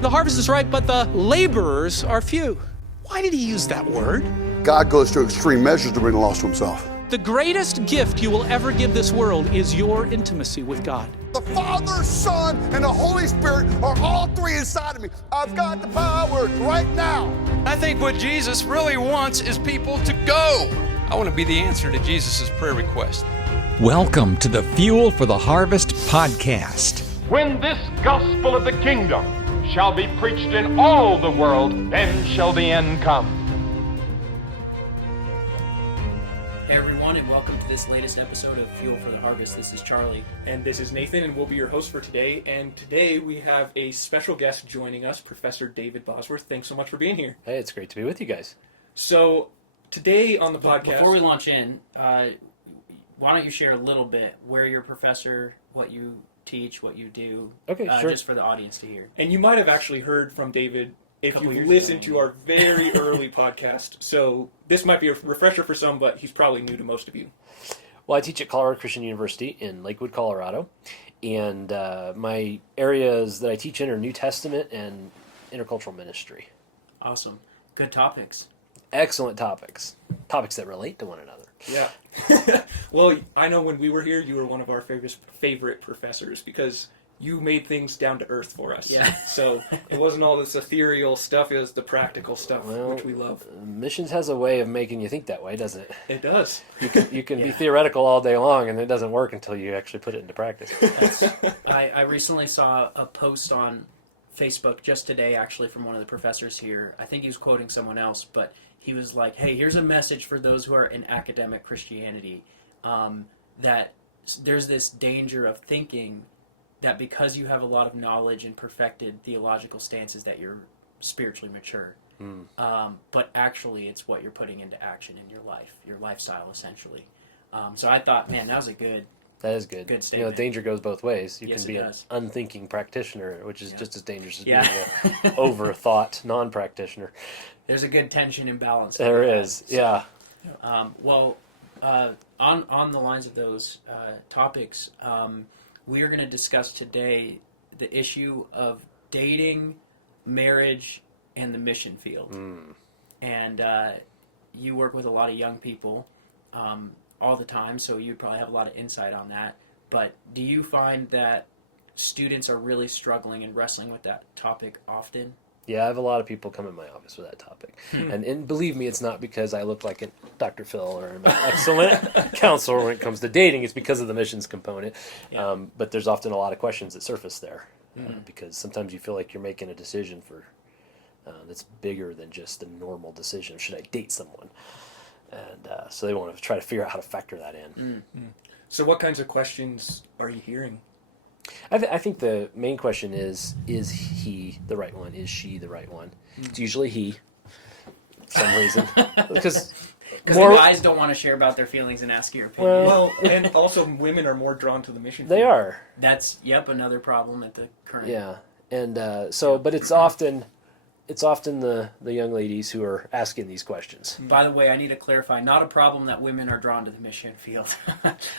The harvest is ripe, but the laborers are few. Why did he use that word? God goes to extreme measures to bring the lost to himself. The greatest gift you will ever give this world is your intimacy with God. The Father, Son, and the Holy Spirit are all three inside of me. I've got the power right now. I think what Jesus really wants is people to go. I want to be the answer to Jesus' prayer request. Welcome to the Fuel for the Harvest podcast. When this gospel of the kingdom shall be preached in all the world, then shall the end come. Hey everyone, and welcome to this latest episode of Fuel for the Harvest. This is Charlie. And this is Nathan, and we'll be your host for today. And today we have a special guest joining us, Professor David Bosworth. Thanks so much for being here. Hey, it's great to be with you guys. So, today on the podcast... Before we launch in, why don't you share a little bit where you're a professor, what you teach, what you do, Okay, sure. just for the audience to hear. And you might have actually heard from David if you've listened to our very early podcast. So this might be a refresher for some, but he's probably new to most of you. Well, I teach at Colorado Christian University in Lakewood, Colorado. And my areas that I teach in are New Testament and intercultural ministry. Awesome. Good topics. Excellent topics. Topics that relate to one another. Yeah. Well, I know when we were here, you were one of our favorite professors because you made things down to earth for us. Yeah. So it wasn't all this ethereal stuff, it was the practical stuff, which we love. Missions has a way of making you think that way, doesn't it? It does. You can be theoretical all day long, and it doesn't work until you actually put it into practice. I recently saw a post on Facebook just today, actually, from one of the professors here. I think he was quoting someone else, but he was like, hey, here's a message for those who are in academic Christianity, that there's this danger of thinking that because you have a lot of knowledge and perfected theological stances that you're spiritually mature. But actually it's what you're putting into action in your life, your lifestyle, essentially. So I thought, man, that was a good... That is good. Good statement. Danger goes both ways. You Yes, can be it an does. unthinking practitioner, which is just as dangerous as being Yeah. an overthought non-practitioner. There's a good tension and balance. There is, yeah. On the lines of those topics, we are going to discuss today the issue of dating, marriage, and the mission field. And you work with a lot of young people all the time, so you probably have a lot of insight on that. But do you find that students are really struggling and wrestling with that topic often? Yeah, I have a lot of people come in my office with that topic. And believe me, it's not because I look like a Dr. Phil or an excellent counselor when it comes to dating. It's because of the missions component. Yeah. But there's often a lot of questions that surface there because sometimes you feel like you're making a decision for that's bigger than just a normal decision. Should I date someone? And so they want to try to figure out how to factor that in. So what kinds of questions are you hearing? I think the main question is he the right one? Is she the right one? It's usually he, for some reason. Because guys don't want to share about their feelings and ask your opinion. Well, and also women are more drawn to the mission they field. are. That's, another problem at the current... Yeah. And but it's often the young ladies who are asking these questions. By the way, I need to clarify, not a problem that women are drawn to the mission field.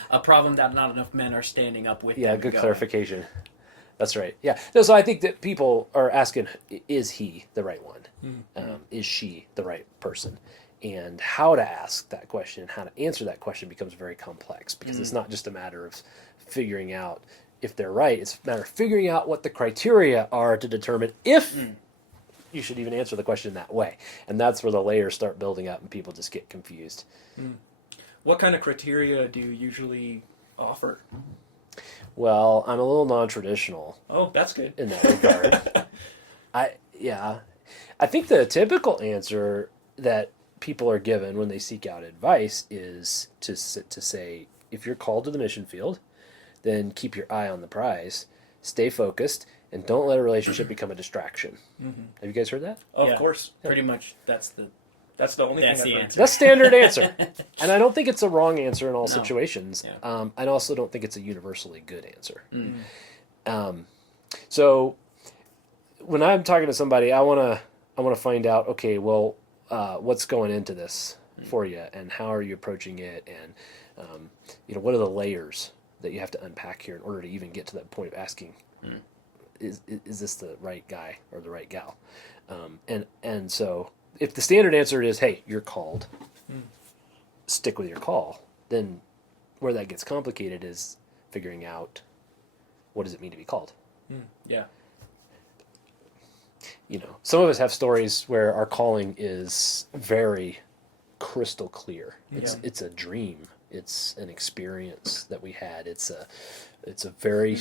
A problem that not enough men are standing up with them. Yeah, good clarification. That's right. Yeah. No, so I think that people are asking, is he the right one? Is she the right person? And how to ask that question and how to answer that question becomes very complex because it's not just a matter of figuring out if they're right. It's a matter of figuring out what the criteria are to determine if you should even answer the question that way. And that's where the layers start building up and people just get confused. What kind of criteria do you usually offer? Well, I'm a little non-traditional. Oh, that's good. In that regard. I think the typical answer that people are given when they seek out advice is to say, if you're called to the mission field, then keep your eye on the prize, stay focused, and don't let a relationship become a distraction. Have you guys heard that? Oh, of course. Pretty much, that's the only thing I've heard. answer. That's standard answer. And I don't think it's a wrong answer in all situations. Yeah. I also don't think it's a universally good answer. So when I'm talking to somebody, I want to find out, okay, well, what's going into this for you, and how are you approaching it, and what are the layers that you have to unpack here in order to even get to that point of asking, is this the right guy or the right gal? And so if the standard answer is, hey, you're called, stick with your call, then where that gets complicated is figuring out what does it mean to be called. Yeah. You know, some of us have stories where our calling is very crystal clear. It's a dream. It's an experience that we had. It's a very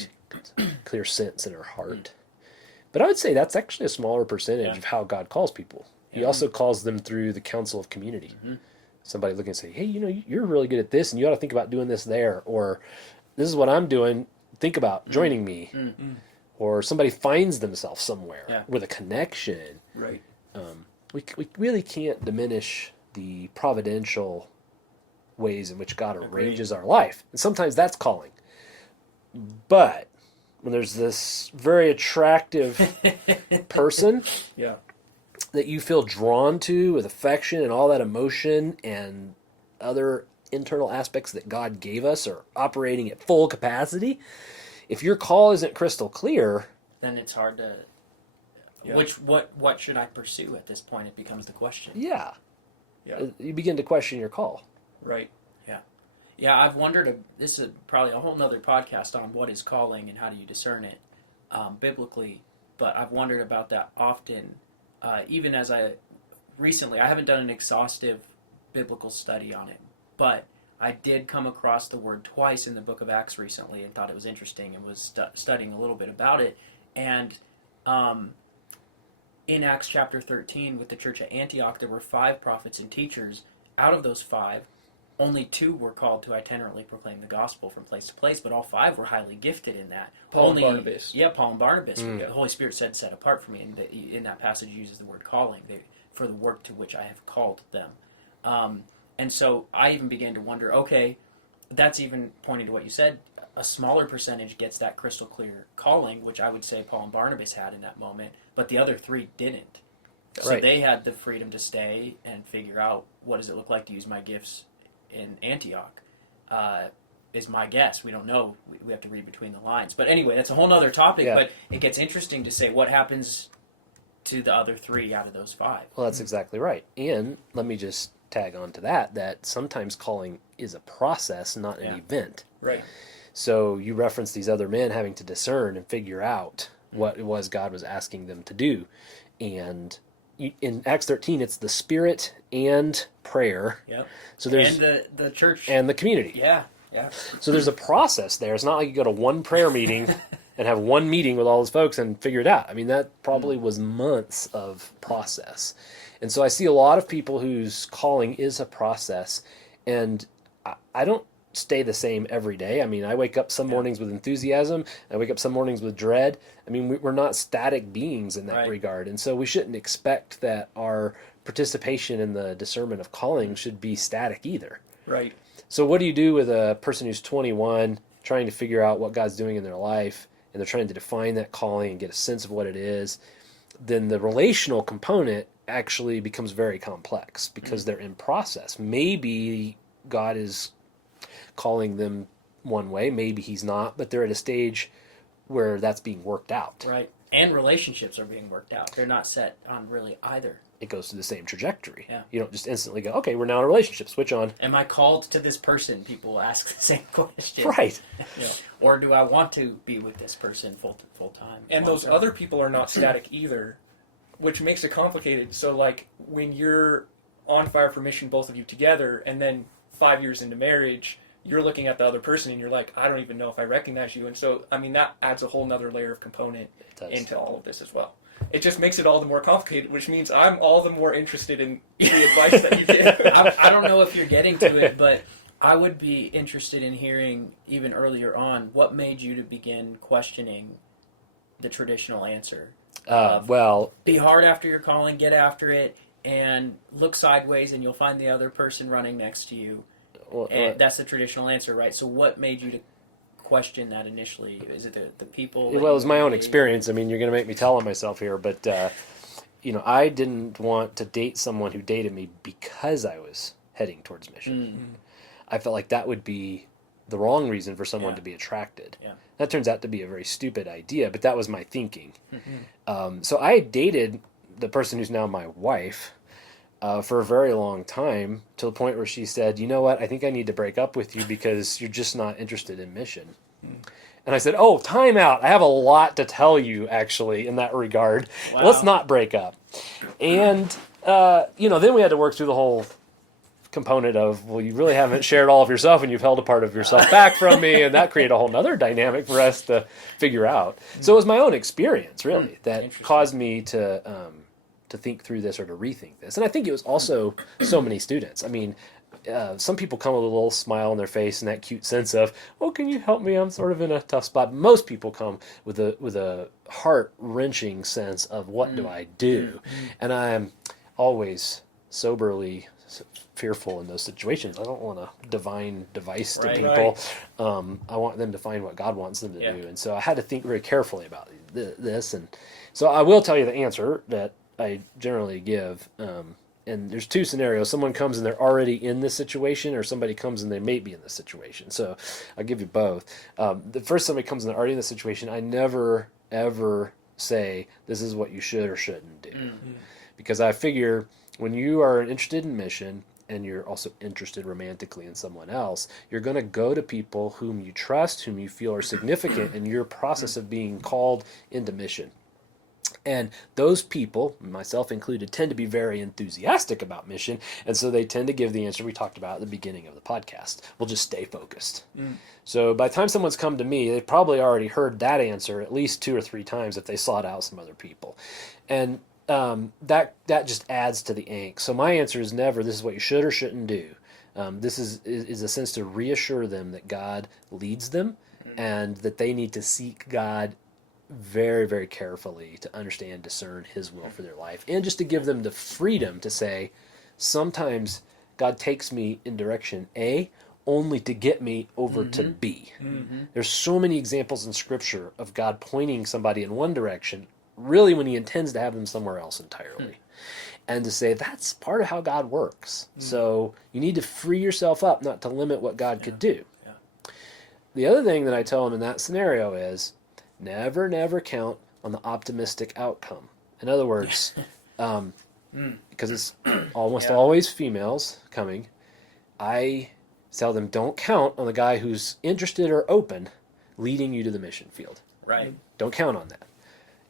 clear sense in our heart. But I would say that's actually a smaller percentage of how God calls people. He also calls them through the council of community. Somebody looking and say, hey, you know, you're really good at this, and you ought to think about doing this there. Or this is what I'm doing. Think about joining me. Or somebody finds themselves somewhere with a connection. Right. We really can't diminish the providential ways in which God arranges our life. And sometimes that's calling. But when there's this very attractive person that you feel drawn to with affection and all that emotion and other internal aspects that God gave us are operating at full capacity, if your call isn't crystal clear, then it's hard to. What should I pursue at this point? It becomes the question. Yeah. You begin to question your call. Right. Yeah, I've wondered. This is probably a whole nother podcast on what is calling and how do you discern it biblically. But I've wondered about that often. Even as I haven't done an exhaustive biblical study on it, but I did come across the word twice in the book of Acts recently and thought it was interesting and was studying a little bit about it. And in Acts chapter 13 with the church at Antioch, there were 5 prophets and teachers. Out of those 5, only 2 were called to itinerantly proclaim the gospel from place to place, but all 5 were highly gifted in that. Paul and Barnabas. Yeah, Paul and Barnabas. The Holy Spirit said, set apart for me, and in that passage uses the word calling, for the work to which I have called them. And so I even began to wonder, okay, that's even pointing to what you said, a smaller percentage gets that crystal clear calling, which I would say Paul and Barnabas had in that moment, but the other 3 didn't. So they had the freedom to stay and figure out, what does it look like to use my gifts in Antioch, is my guess. We don't know. We have to read between the lines. But anyway, that's a whole other topic, but it gets interesting to say what happens to the other 3 out of those 5. Well, that's exactly right. And let me just tag on to that sometimes calling is a process, not an event. Right. So you reference these other men having to discern and figure out what it was God was asking them to do. And in Acts 13, it's the Spirit and prayer. Yep. So there's and the church and the community. Yeah. So there's a process there. It's not like you go to one prayer meeting and have one meeting with all those folks and figure it out. I mean, that probably was months of process. And so I see a lot of people whose calling is a process, and I don't stay the same every day. I mean, I wake up some mornings with enthusiasm, I wake up some mornings with dread. I mean, we're not static beings in that regard, and so we shouldn't expect that our participation in the discernment of calling should be static either. Right. So what do you do with a person who's 21, trying to figure out what God's doing in their life, and they're trying to define that calling and get a sense of what it is? Then the relational component actually becomes very complex because they're in process. Maybe God is calling them one way, maybe he's not, but they're at a stage where that's being worked out. Right. And relationships are being worked out. They're not set on really either. It goes through the same trajectory. Yeah. You don't just instantly go, okay, we're now in a relationship, switch on. Am I called to this person? People ask the same question. Right. Or do I want to be with this person full time? And those other people are not static either, which makes it complicated. So, like, when you're on fire for mission, both of you together, and then 5 years into marriage, you're looking at the other person and you're like, I don't even know if I recognize you. And so, I mean, that adds a whole nother layer of component into all of this as well. It just makes it all the more complicated, which means I'm all the more interested in the advice that you give. I don't know if you're getting to it, but I would be interested in hearing, even earlier on, what made you to begin questioning the traditional answer. Well, be hard after your calling, get after it, and look sideways and you'll find the other person running next to you. And that's the traditional answer, right? So what made you to question that initially? Is it the people? Well, it was my own experience. I mean, you're going to make me tell on myself here, but I didn't want to date someone who dated me because I was heading towards mission. I felt like that would be the wrong reason for someone Yeah. to be attracted. Yeah. That turns out to be a very stupid idea, but that was my thinking. So I dated the person who's now my wife for a very long time, to the point where she said, you know what, I think I need to break up with you because you're just not interested in mission. And I said, oh, time out. I have a lot to tell you, actually, in that regard. Wow. Let's not break up. And, then we had to work through the whole component of, well, you really haven't shared all of yourself and you've held a part of yourself back from me, and that created a whole nother dynamic for us to figure out. So it was my own experience, really, that caused me to think through this or to rethink this. And I think it was also so many students. I mean, some people come with a little smile on their face and that cute sense of, oh, can you help me? I'm sort of in a tough spot. Most people come with a heart-wrenching sense of, what do I do? And I am always soberly fearful in those situations. I don't want a divine device to people. I want them to find what God wants them to do. And so I had to think very carefully about this. And so I will tell you the answer that I generally give. And there's two scenarios. Someone comes and they're already in this situation, or somebody comes and they may be in this situation. So I'll give you both. The first, somebody comes and they're already in this situation, I never, ever say, this is what you should or shouldn't do. Because I figure when you are interested in mission, and you're also interested romantically in someone else, you're going to go to people whom you trust, whom you feel are significant in your process of being called into mission. And those people, myself included, tend to be very enthusiastic about mission, and so they tend to give the answer we talked about at the beginning of the podcast. We'll just stay focused. So by the time someone's come to me, they've probably already heard that answer at least 2 or 3 times if they sought out some other people. And that just adds to the angst. So my answer is never, this is what you should or shouldn't do. This is a sense to reassure them that God leads them, and that they need to seek God very, very carefully to understand, discern His will for their life, and just to give them the freedom to say, sometimes God takes me in direction A only to get me over to B. There's so many examples in Scripture of God pointing somebody in one direction, really when He intends to have them somewhere else entirely. And to say, that's part of how God works. So you need to free yourself up, not to limit what God could do. The other thing that I tell them in that scenario is, never, never count on the optimistic outcome. In other words, because it's almost always females coming, I tell them, don't count on the guy who's interested or open leading you to the mission field. Right. Don't count on that.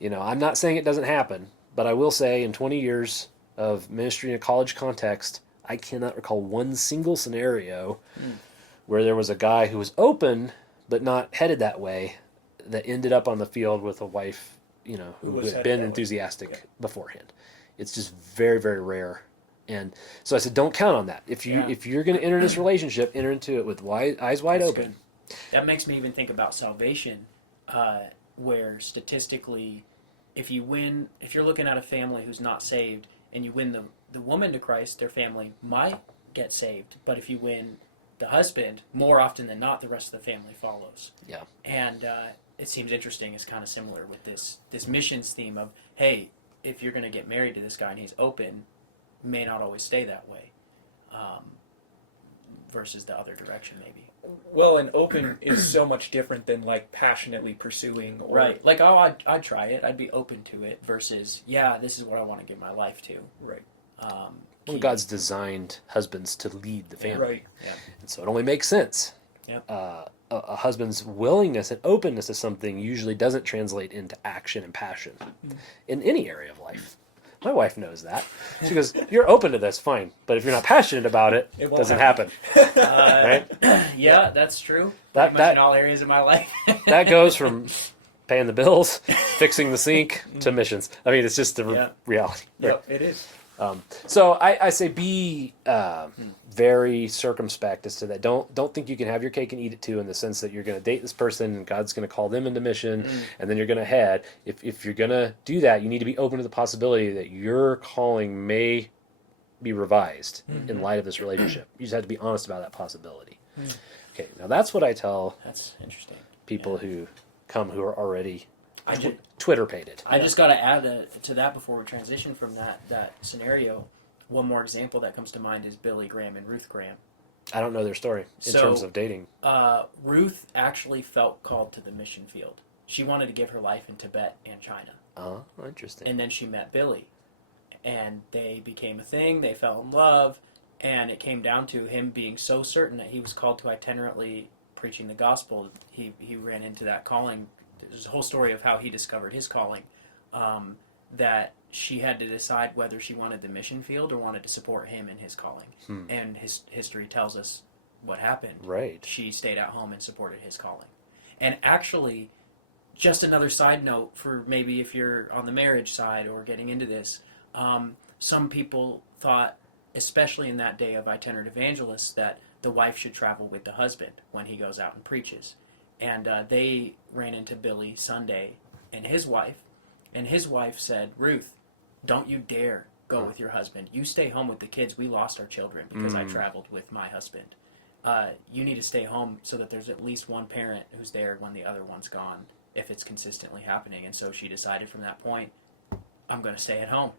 I'm not saying it doesn't happen, but I will say in 20 years of ministry in a college context, I cannot recall one single scenario where there was a guy who was open but not headed that way that ended up on the field with a wife, who had been enthusiastic beforehand. It's just very, very rare. And so I said, don't count on that. If you're going to enter this relationship, enter into it with eyes wide open. Good. That makes me even think about salvation, where statistically, if you're looking at a family who's not saved and you win the woman to Christ, their family might get saved. But if you win the husband, more often than not, the rest of the family follows. Yeah. And it seems interesting. It's kind of similar with this missions theme of, hey, if you're going to get married to this guy and he's open, may not always stay that way, versus the other direction maybe. Well, and open is so much different than like passionately pursuing. Or, right. Like, oh, I'd try it. I'd be open to it versus, yeah, this is what I want to give my life to. Right. Well, God's designed husbands to lead the family. Right. Yeah. And so it only makes sense. Yep. A husband's willingness and openness to something usually doesn't translate into action and passion in any area of life. My wife knows that. She goes, you're open to this, fine. But if you're not passionate about it, it doesn't happen. Right? Yeah, that's true. That in all areas of my life. That goes from paying the bills, fixing the sink, to missions. I mean, it's just the reality. Yep, it is. So I say be very circumspect as to that. Don't think you can have your cake and eat it too, in the sense that you're going to date this person and God's going to call them into mission, and then you're going to head. If you're going to do that, you need to be open to the possibility that your calling may be revised in light of this relationship. You just have to be honest about that possibility. Okay, now that's what I tell people who come who are already Twitter-pated. I just got to add to that before we transition from that scenario. One more example that comes to mind is Billy Graham and Ruth Graham. I don't know their story in terms of dating. Ruth actually felt called to the mission field. She wanted to give her life in Tibet and China. Oh, interesting. And then she met Billy. And they became a thing. They fell in love. And it came down to him being so certain that he was called to itinerantly preaching the gospel. He ran into that calling. There's a whole story of how he discovered his calling. That she had to decide whether she wanted the mission field or wanted to support him in his calling. And his history tells us what happened. Right. She stayed at home and supported his calling. And actually, just another side note for maybe if you're on the marriage side or getting into this, some people thought, especially in that day of itinerant evangelists, that the wife should travel with the husband when he goes out and preaches. And they ran into Billy Sunday and his wife said, Ruth, don't you dare go with your husband. You stay home with the kids. We lost our children because I traveled with my husband. You need to stay home so that there's at least one parent who's there when the other one's gone, if it's consistently happening. And so she decided from that point, I'm going to stay at home.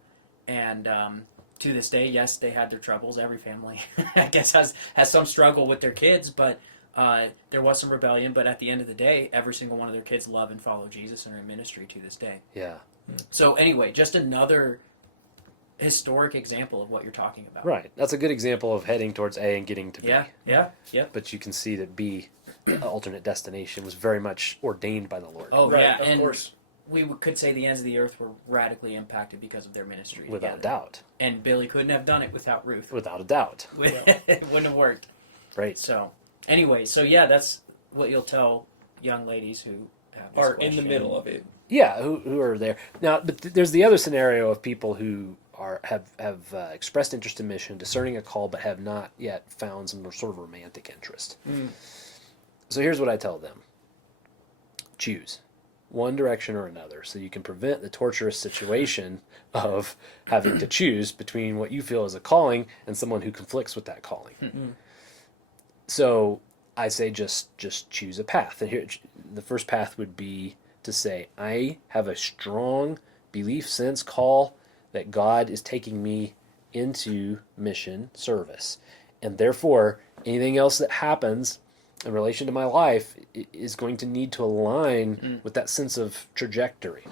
And to this day, yes, they had their troubles. Every family, I guess, has some struggle with their kids, but there was some rebellion. But at the end of the day, every single one of their kids love and follow Jesus and are in ministry to this day. Yeah. So anyway, just another historic example of what you're talking about. Right. That's a good example of heading towards A and getting to B. Yeah. But you can see that B, the alternate destination, was very much ordained by the Lord. Oh, Right, yeah, of and course. we could say the ends of the earth were radically impacted because of their ministry Without a together. doubt. And Billy couldn't have done it without Ruth. Without a doubt. It wouldn't have worked. Right. So, anyway, yeah, that's what you'll tell young ladies who have this Are in the question. middle of it. Yeah, who are there now? But there's the other scenario of people who have expressed interest in mission, discerning a call, but have not yet found some sort of romantic interest. So here's what I tell them: choose one direction or another, so you can prevent the torturous situation of having to choose between what you feel is a calling and someone who conflicts with that calling. So I say just choose a path, and here the first path would be to say, I have a strong belief, sense, call that God is taking me into mission service. And therefore, anything else that happens in relation to my life is going to need to align with that sense of trajectory.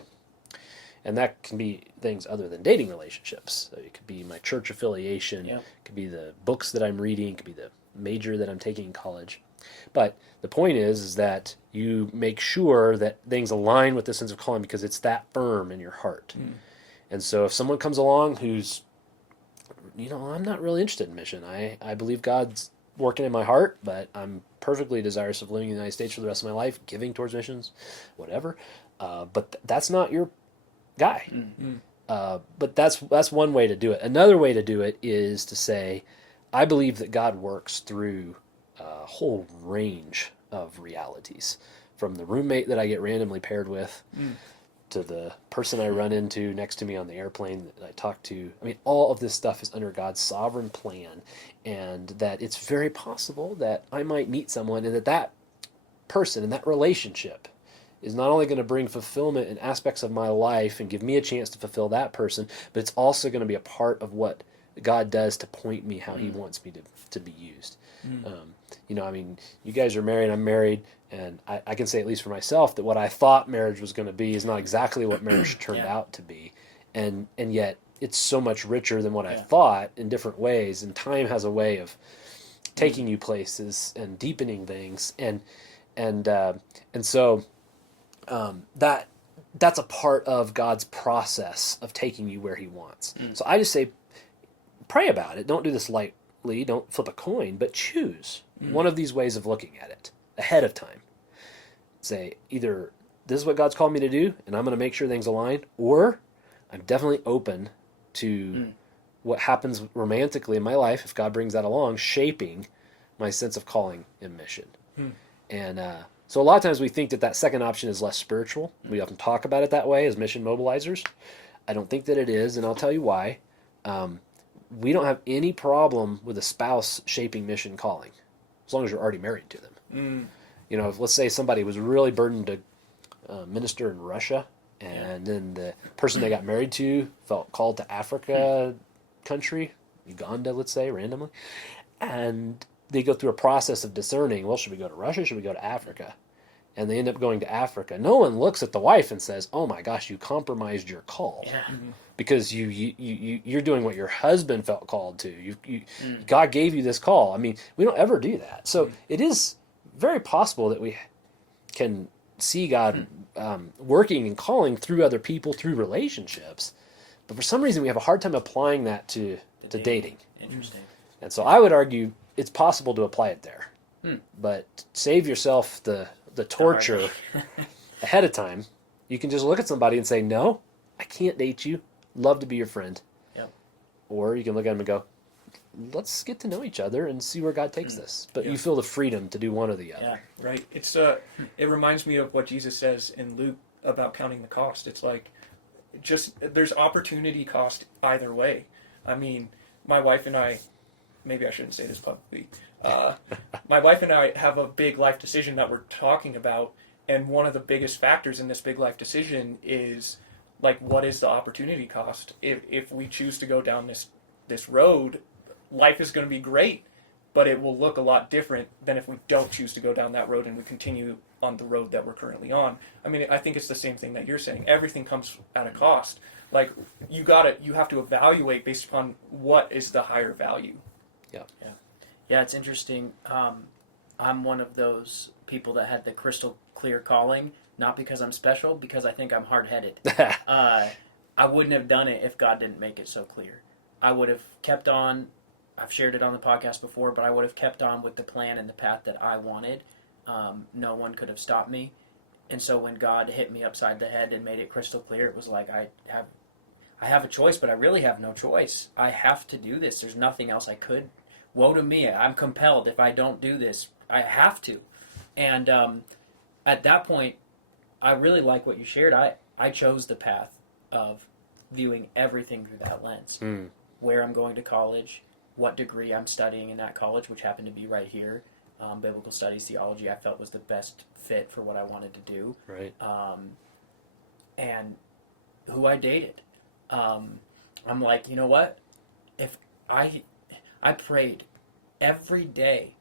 And that can be things other than dating relationships. So it could be my church affiliation, it could be the books that I'm reading, it could be the major that I'm taking in college. But the point is that you make sure that things align with the sense of calling because it's that firm in your heart. And so if someone comes along who's, I'm not really interested in mission. I believe God's working in my heart, but I'm perfectly desirous of living in the United States for the rest of my life, giving towards missions, whatever. But that's not your guy. But that's one way to do it. Another way to do it is to say, I believe that God works through a whole range of realities, from the roommate that I get randomly paired with to the person I run into next to me on the airplane that I talk to. I mean, all of this stuff is under God's sovereign plan, and that it's very possible that I might meet someone and that person and that relationship is not only going to bring fulfillment in aspects of my life and give me a chance to fulfill that person, but it's also going to be a part of what God does to point me how he wants me to be used. You guys are married, I'm married, and I can say, at least for myself, that what I thought marriage was going to be is not exactly what marriage turned out to be. And yet it's so much richer than what I thought in different ways, and time has a way of taking you places and deepening things. So that's a part of God's process of taking you where he wants. So I just say, pray about it. Don't do this lightly. Don't flip a coin, but choose one of these ways of looking at it ahead of time. Say, either this is what God's called me to do, and I'm going to make sure things align, or I'm definitely open to what happens romantically in my life, if God brings that along, shaping my sense of calling and mission. And so a lot of times we think that second option is less spiritual. We often talk about it that way as mission mobilizers. I don't think that it is, and I'll tell you why. We don't have any problem with a spouse shaping mission calling, as long as you're already married to them. If, let's say, somebody was really burdened to minister in Russia, and then the person they got married to felt called to Africa country, Uganda, let's say, randomly, and they go through a process of discerning, well, should we go to Russia? Should we go to Africa? And they end up going to Africa. No one looks at the wife and says, oh my gosh, you compromised your call. Yeah. Because you're doing what your husband felt called to. God gave you this call. I mean, we don't ever do that. So it is very possible that we can see God working and calling through other people, through relationships. But for some reason, we have a hard time applying that to dating. Interesting. And so I would argue it's possible to apply it there. But save yourself the torture ahead of time. You can just look at somebody and say, no, I can't date you. Love to be your friend. Yep. Or you can look at them and go, let's get to know each other and see where God takes this. But you feel the freedom to do one or the other. Yeah. Right. It reminds me of what Jesus says in Luke about counting the cost. It's like, there's opportunity cost either way. I mean, my wife and I, maybe I shouldn't say this publicly, my wife and I have a big life decision that we're talking about, and one of the biggest factors in this big life decision is, like, what is the opportunity cost? If we choose to go down this road, life is going to be great, but it will look a lot different than if we don't choose to go down that road and we continue on the road that we're currently on. I mean, I think it's the same thing that you're saying. Everything comes at a cost. Like, you have to evaluate based upon what is the higher value. Yeah, it's interesting. I'm one of those people that had the crystal clear calling, not because I'm special, because I think I'm hard-headed. I wouldn't have done it if God didn't make it so clear. I would have kept on. I've shared it on the podcast before, but I would have kept on with the plan and the path that I wanted. No one could have stopped me. And so when God hit me upside the head and made it crystal clear, it was like, I have a choice, but I really have no choice. I have to do this. There's nothing else I could. Woe to me. I'm compelled. If I don't do this, I have to. And at that point, I really like what you shared. I chose the path of viewing everything through that lens. Where I'm going to college, what degree I'm studying in that college, which happened to be right here. Biblical studies, theology, I felt was the best fit for what I wanted to do. Right. And who I dated. I'm like, you know what? If I prayed every day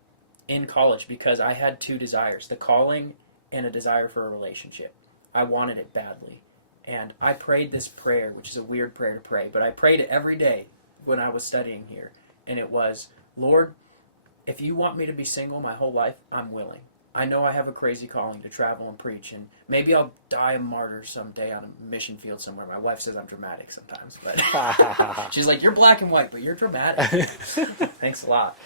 in college because I had two desires, the calling and a desire for a relationship. I wanted it badly. And I prayed this prayer, which is a weird prayer to pray, but I prayed it every day when I was studying here. And it was, Lord, if you want me to be single my whole life, I'm willing. I know I have a crazy calling to travel and preach, and maybe I'll die a martyr someday on a mission field somewhere. My wife says I'm dramatic sometimes, but she's like, you're black and white, but you're dramatic. Thanks a lot.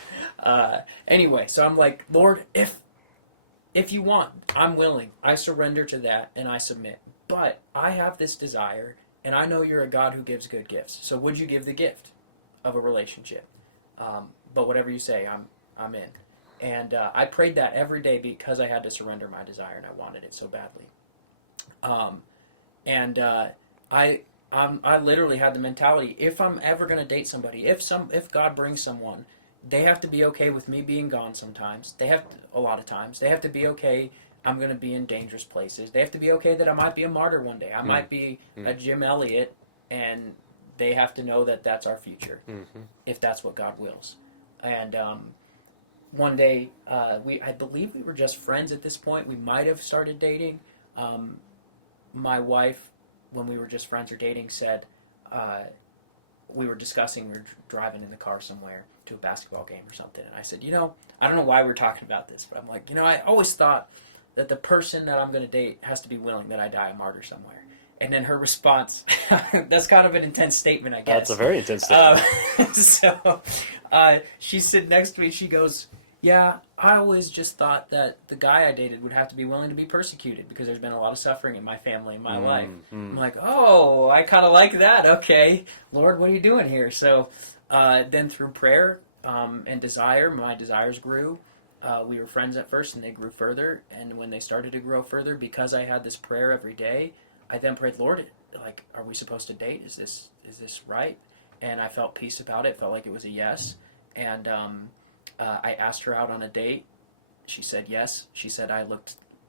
Anyway, so I'm like, Lord, if you want, I'm willing. I surrender to that, and I submit. But I have this desire, and I know you're a God who gives good gifts. So would you give the gift of a relationship? But whatever you say, I'm in. And I prayed that every day because I had to surrender my desire, and I wanted it so badly. I literally had the mentality: if I'm ever going to date somebody, if God brings someone, they have to be okay with me being gone sometimes. A lot of times, they have to be okay. I'm going to be in dangerous places. They have to be okay that I might be a martyr one day. I might be a Jim Elliot, and they have to know that that's our future, if that's what God wills. And one day, I believe we were just friends at this point. We might have started dating. My wife, when we were just friends or dating, said, we were discussing, we were driving in the car somewhere to a basketball game or something. And I said, I don't know why we're talking about this, but I'm like, I always thought that the person that I'm going to date has to be willing that I die a martyr somewhere. And then her response, that's kind of an intense statement, I guess. That's a very intense statement. So she's sitting next to me, she goes, yeah, I always just thought that the guy I dated would have to be willing to be persecuted because there's been a lot of suffering in my family, in my life. I'm like, oh, I kind of like that. Okay, Lord, what are you doing here? So then through prayer and desire, my desires grew. We were friends at first, and they grew further. And when they started to grow further, because I had this prayer every day, I then prayed, Lord, like, are we supposed to date? Is this right? And I felt peace about it. Felt like it was a yes. And I asked her out on a date. She said yes. She said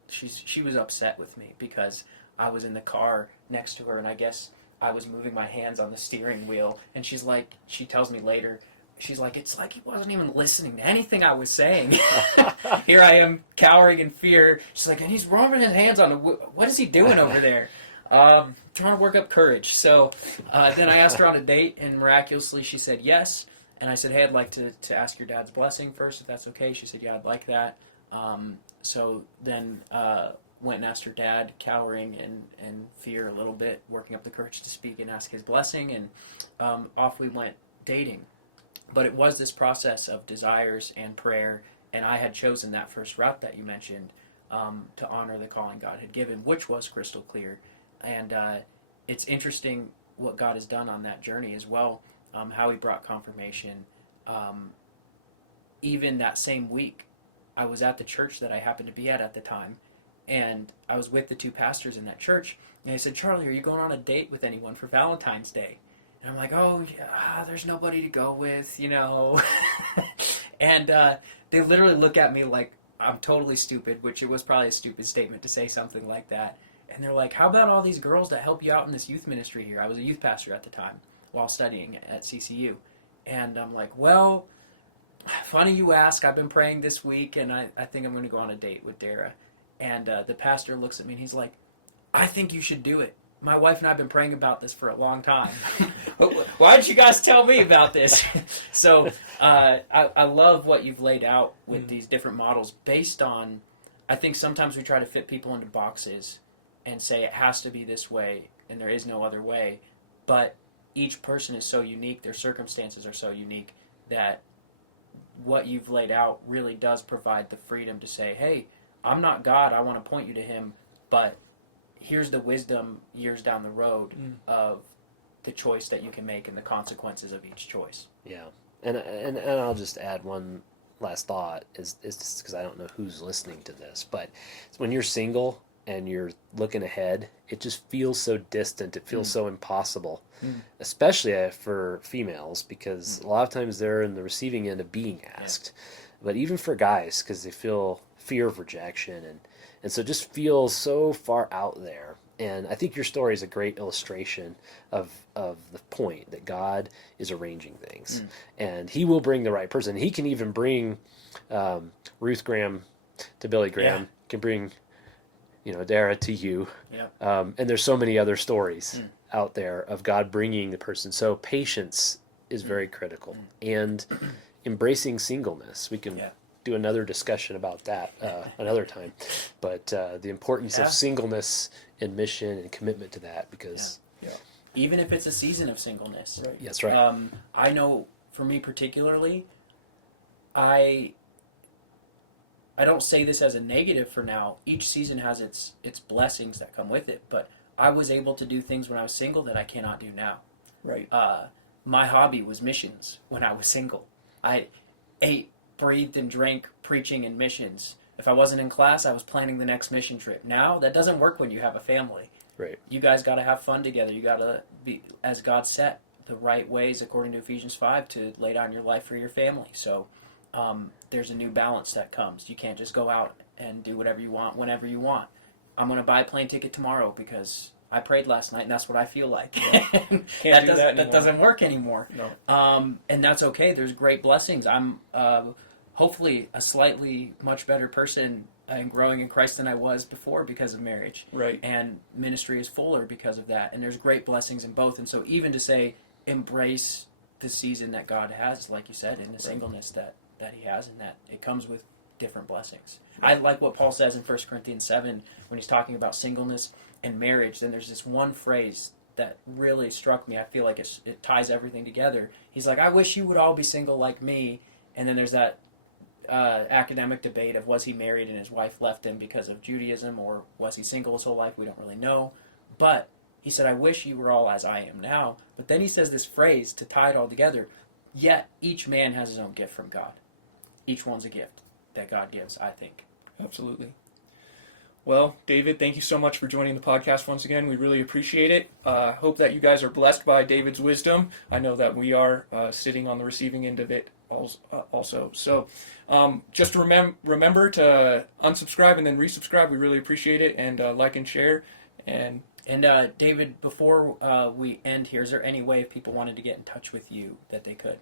she was upset with me because I was in the car next to her, and I guess I was moving my hands on the steering wheel. And she's like, she tells me later, she's like, it's like he wasn't even listening to anything I was saying. Here I am cowering in fear. She's like, and he's rubbing his hands on the what is he doing over there? Trying to work up courage. So then I asked her on a date, and miraculously she said yes. And I said, hey, I'd like to ask your dad's blessing first, if that's okay. She said, yeah, I'd like that. So then went and asked her dad, cowering and fear a little bit, working up the courage to speak and ask his blessing, and off we went dating. But it was this process of desires and prayer, and I had chosen that first route that you mentioned to honor the calling God had given, which was crystal clear. And it's interesting what God has done on that journey as well, how he brought confirmation. Even that same week, I was at the church that I happened to be at the time, and I was with the two pastors in that church, and they said, Charlie, are you going on a date with anyone for Valentine's Day? And I'm like, oh, yeah, there's nobody to go with, you know. And they literally look at me like I'm totally stupid, which it was probably a stupid statement to say something like that. And they're like, how about all these girls that help you out in this youth ministry here? I was a youth pastor at the time while studying at CCU. And I'm like, well, funny you ask. I've been praying this week, and I think I'm going to go on a date with Dara. And the pastor looks at me, and he's like, I think you should do it. My wife and I have been praying about this for a long time. Why didn't you guys tell me about this? So I love what you've laid out with these different models based on, I think sometimes we try to fit people into boxes and say it has to be this way and there is no other way. But each person is so unique, their circumstances are so unique, that what you've laid out really does provide the freedom to say, hey, I'm not God, I want to point you to him, but here's the wisdom years down the road of the choice that you can make and the consequences of each choice. Yeah, and I'll just add one last thought is because I don't know who's listening to this, but when you're single and you're looking ahead, it just feels so distant. It feels so impossible, especially for females, because a lot of times they're in the receiving end of being asked, but even for guys, because they feel fear of rejection and so it just feels so far out there. And I think your story is a great illustration of the point that God is arranging things, and he will bring the right person. He can even bring Ruth Graham to Billy Graham, can bring Dara to you. And there's so many other stories out there of God bringing the person. So patience is very critical, and embracing singleness. We can do another discussion about that another time, but the importance of singleness and mission and commitment to that, because even if it's a season of singleness. Right. That's right. I know for me particularly, I don't say this as a negative for now. Each season has its blessings that come with it, but I was able to do things when I was single that I cannot do now. Right. My hobby was missions when I was single. I ate, breathed, and drank preaching and missions. If I wasn't in class, I was planning the next mission trip. Now, that doesn't work when you have a family. Right. You guys got to have fun together. You got to be, as God set, the right ways, according to Ephesians 5, to lay down your life for your family. So there's a new balance that comes. You can't just go out and do whatever you want whenever you want. I'm going to buy a plane ticket tomorrow because I prayed last night and that's what I feel like. That doesn't work anymore. No. And that's okay. There's great blessings. I'm hopefully a slightly much better person and growing in Christ than I was before because of marriage. Right. And ministry is fuller because of that. And there's great blessings in both. And so even to say, embrace the season that God has, like you said, in the singleness that he has, and that it comes with different blessings. I like what Paul says in 1 Corinthians 7 when he's talking about singleness and marriage. Then there's this one phrase that really struck me. I feel like it ties everything together. He's like, I wish you would all be single like me. And then there's that academic debate of was he married and his wife left him because of Judaism, or was he single his whole life? We don't really know. But he said, I wish you were all as I am now. But then he says this phrase to tie it all together. Yet each man has his own gift from God. Each one's a gift that God gives, I think. Absolutely. Well, David, thank you so much for joining the podcast once again. We really appreciate it. Hope that you guys are blessed by David's wisdom. I know that we are sitting on the receiving end of it also. So just remember to unsubscribe and then resubscribe. We really appreciate it. And like and share. And David, before we end here, is there any way if people wanted to get in touch with you that they could?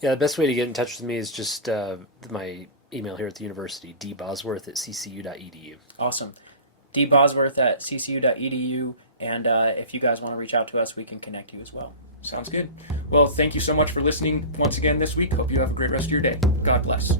Yeah, the best way to get in touch with me is just my email here at the university, dbosworth@ccu.edu. Awesome. dbosworth@ccu.edu, and if you guys want to reach out to us, we can connect you as well. Sounds good. Well, thank you so much for listening once again this week. Hope you have a great rest of your day. God bless.